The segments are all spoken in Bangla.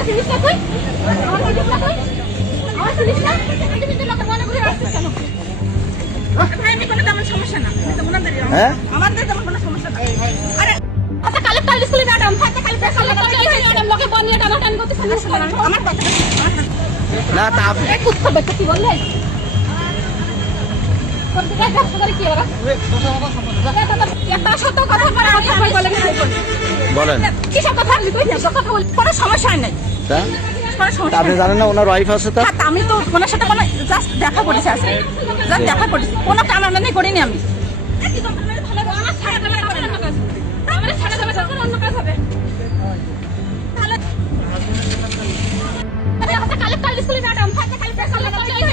আমার জিনিস না কই আমার জিনিস না কই আমার জিনিস না তুমি তো লোক মনে করে আসছিস কেন ভাই আমি কোনো তেমন সমস্যা না আমি তো মনে করি আমাদের তেমন কোনো সমস্যা না আরে আচ্ছা কালেক্টর স্কুলে ম্যাডাম থাকে কালেক্টর ম্যাডাম লোকে বনিয়ে টানাটানি করতেছেন আমার কথা না তা আপনি কুত্তা বেটা কি বললে বলেন কোনো সমস্যা নেই আপনি জানেন না ওনার ওয়াইফ আছে তা আমি তো ওনার সাথে কোনো জাস্ট দেখা করেছি আজকে জাস্ট দেখা করেছি কোনো টানাটানি করিনি আমি অন্য কাজ হবে কালেক্টর স্কুলে ম্যাডাম থাকে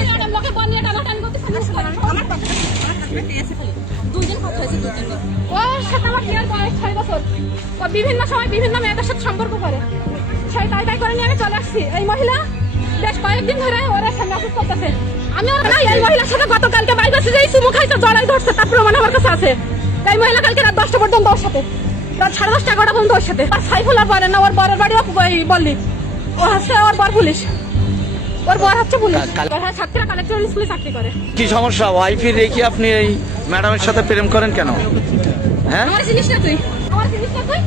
ম্যাডাম লোকে বনিয়ে টানাটানি করতেছেন আমার কথা দুদিন কথা হয়েছে দুদিন ওর সাথে আমার বিয়ের বয়স 6 বছর ও বিভিন্ন সময় বিভিন্ন মেয়েদের সাথে সম্পর্ক করে সেই তাই করে নিয়ে আমি চলে আসছি এই মহিলা বেশ কয়েকদিন ধরে ওরা সঙ্গে অসুস্থ করতেছে আমি ওর না এই মহিলার সাথে গতকালকে বাইবাসে যাই চুমু খাইতে জড়াই ধরছে তার প্রমাণ আমার কাছে আছে এই মহিলা কালকে রাত 10টা পর্যন্ত ওর সাথে রাত 10:30 11টা পর্যন্ত ওর সাথে আর সাইফুল আর বলেন না ওর বরের বাড়িও বললি ও হচ্ছে ওর বর পুলিশ ওর বর হচ্ছে পুলিশ হ্যাঁ ছাত্রীরা কালেক্টর স্কুলে চাকরি করে কি সমস্যা ওয়াইফের রেখে আপনি এই ম্যাডামের সাথে প্রেম করেন কেন হ্যাঁ আমার জিনিস না তুই আমার জিনিস না তুই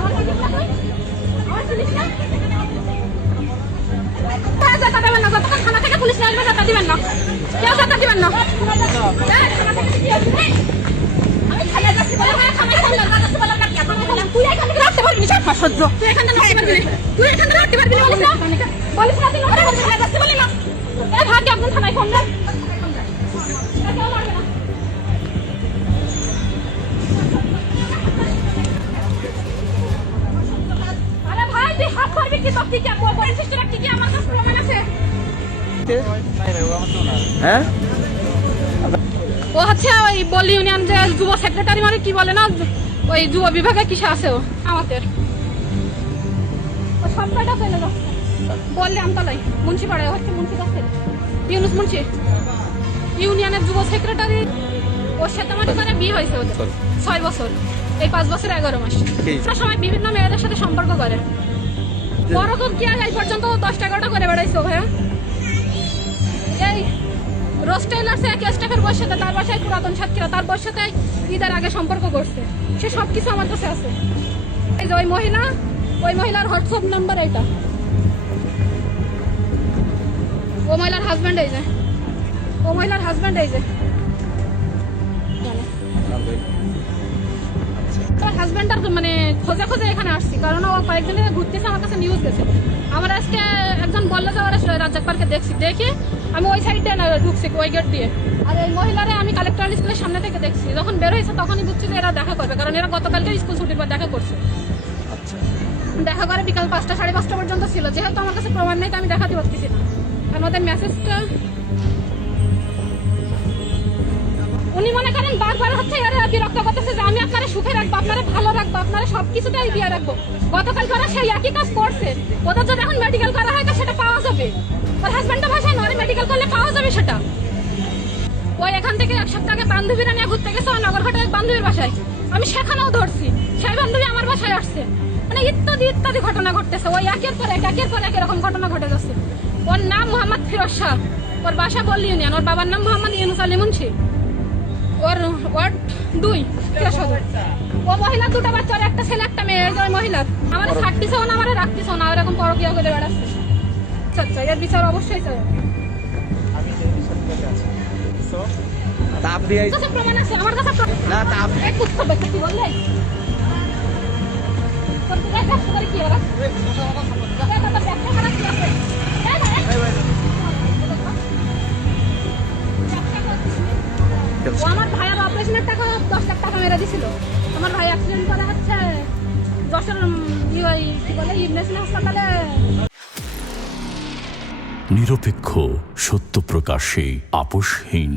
আমার জিনিস না তুই আমার জিনিস না জাতা দেবেন না যতক্ষণ থানা থেকে পুলিশ আসবে জাতা দিবেন না কেউ জাতা দিবেন না আমি থানা যাচ্ছি বলে থানায় ফোন লাগা যাচ্ছে বলে না তুই এখান থেকে রাখতে পারবি না সহ্য তুই এখান থেকে রাখতে পারবি তুই এখান থেকে রাখতে পারবি না বলিস না তুই ওরা থানা যাচ্ছে বলে না এ ভাগে আপনি থানায় ফোন দেন কেউ মারবে না আরে ভাই তুই হাত ধরবি কি সব ঠিক আছে বলিস তোরা কি আমার কাছে প্রমাণ আছে হ্যাঁ ও হচ্ছে ওই বলি ইউনিয়ন যে যুব সেক্রেটারি মানে কি বলে না ওই যুব বিভাগে কিসে আছে ও আমাদের ও সবটা ফেলে দাও বললে আমতলাই মুন্সিপাড়ায় হচ্ছে মুন্সি কাছে ইউনুস মুন্সি ইউনিয়নের যুব সেক্রেটারি ওর সাথে আমার মানে বিয়ে হয়েছে ওদের 6 বছর এই 5 বছর 11 মাস সব সময় বিভিন্ন মেয়েদের সাথে সম্পর্ক করে বড় তো কি আর এই পর্যন্ত 10টা 11টা করে বেড়াইছো ভাইয়া এই রোস্টেলার্সে এক স্টাফের বয়স সাথে তার বাসায় পুরাতন ছাত্রীরা তার বয়স সাথে ঈদের আগে সম্পর্ক করছে সে সব কিছু আমার কাছে আছে এই যে ওই মহিলার হোয়াটসঅ্যাপ নাম্বার এইটা ও মহিলার হাজব্যান্ড এই যে ও মহিলার হাজব্যান্ড এই যে তোর হাজব্যান্ডটার মানে খোঁজে খোঁজে এখানে আসছি কারণ ও কয়েকদিন ধরে ঘুরতেছে আমার কাছে নিউজ গেছে আমার আজকে একজন বললো যে ওরা রাজ্জাক পার্কে দেখি আমি ওই সাইডে ঢুকছি ওই গেট দিয়ে আর এই মহিলারে আমি কালেক্টর স্কুলের সামনে থেকে দেখছি যখন বের হয়েছে তখনই বুঝছি যে এরা দেখা করবে কারণ এরা গতকালকে স্কুল ছুটির পর দেখা করছে দেখা করে বিকাল 5টা 5:30 পর্যন্ত ছিল যেহেতু আমার কাছে প্রমাণ নেই তো আমি দেখাতে পারতেছি না কারণ ওদের মেসেজটা উনি মনে করেন বারবার হচ্ছে এরা বিরক্ত করতেছে যে আমি আপনারা সুখে রাখবো আপনারা ভালো রাখবো আপনারা সবকিছুতেই দিয়ে রাখবো গতকাল করা সেই একই কাজ করছে ওদের যদি এখন মেডিকেল করা হয় সেটা পাওয়া যাবে ওর হাজব্যান্ডটা ভাষায় নয় মেডিকেল করলে পাওয়া যাবে সেটা ওই এখান থেকে 1 সপ্তাহ আগে বান্ধবীরা নিয়ে ঘুরতে গেছে নগরঘাটে এক বান্ধবীর বাসায় আমি সেখানেও ধরছি সেই বান্ধবী আমার বাসায় আসছে মানে ইত্যাদি ঘটনা ঘটতেছে ওই একের পর এক এরকম ঘটনা ঘটে যাচ্ছে ওর নাম মোহাম্মদ ফিরোজ শাহ ওর বাসা বললি ইউনিয়ন ওর বাবার নাম মোহাম্মদ ইউনুস আলী মুন্সি ওর ওয়ার্ড 2 ও মহিলা 2টা বাচ্চা একটা ছেলে একটা মেয়ে ওই মহিলা আমার ছাড়তিছেও না আমার রাখতিছেও না এরকম পরকিয়া করে বেড়াচ্ছে আচ্ছা এর বিচার অবশ্যই চাই আপনি প্রমাণ আছে আমার কাছে না তা আপনি কুত্তা বেটা কি বললে কি ওরা আমার ভাইয়ের অপারেশনের টাকা 10 লাখ টাকা মেরে দিছিল আমার ভাই অ্যাক্সিডেন্ট করে হচ্ছে যশোর কি বলে ইবনেসিনা হাসপাতালে নিরপেক্ষ সত্য প্রকাশে আপোষহীন।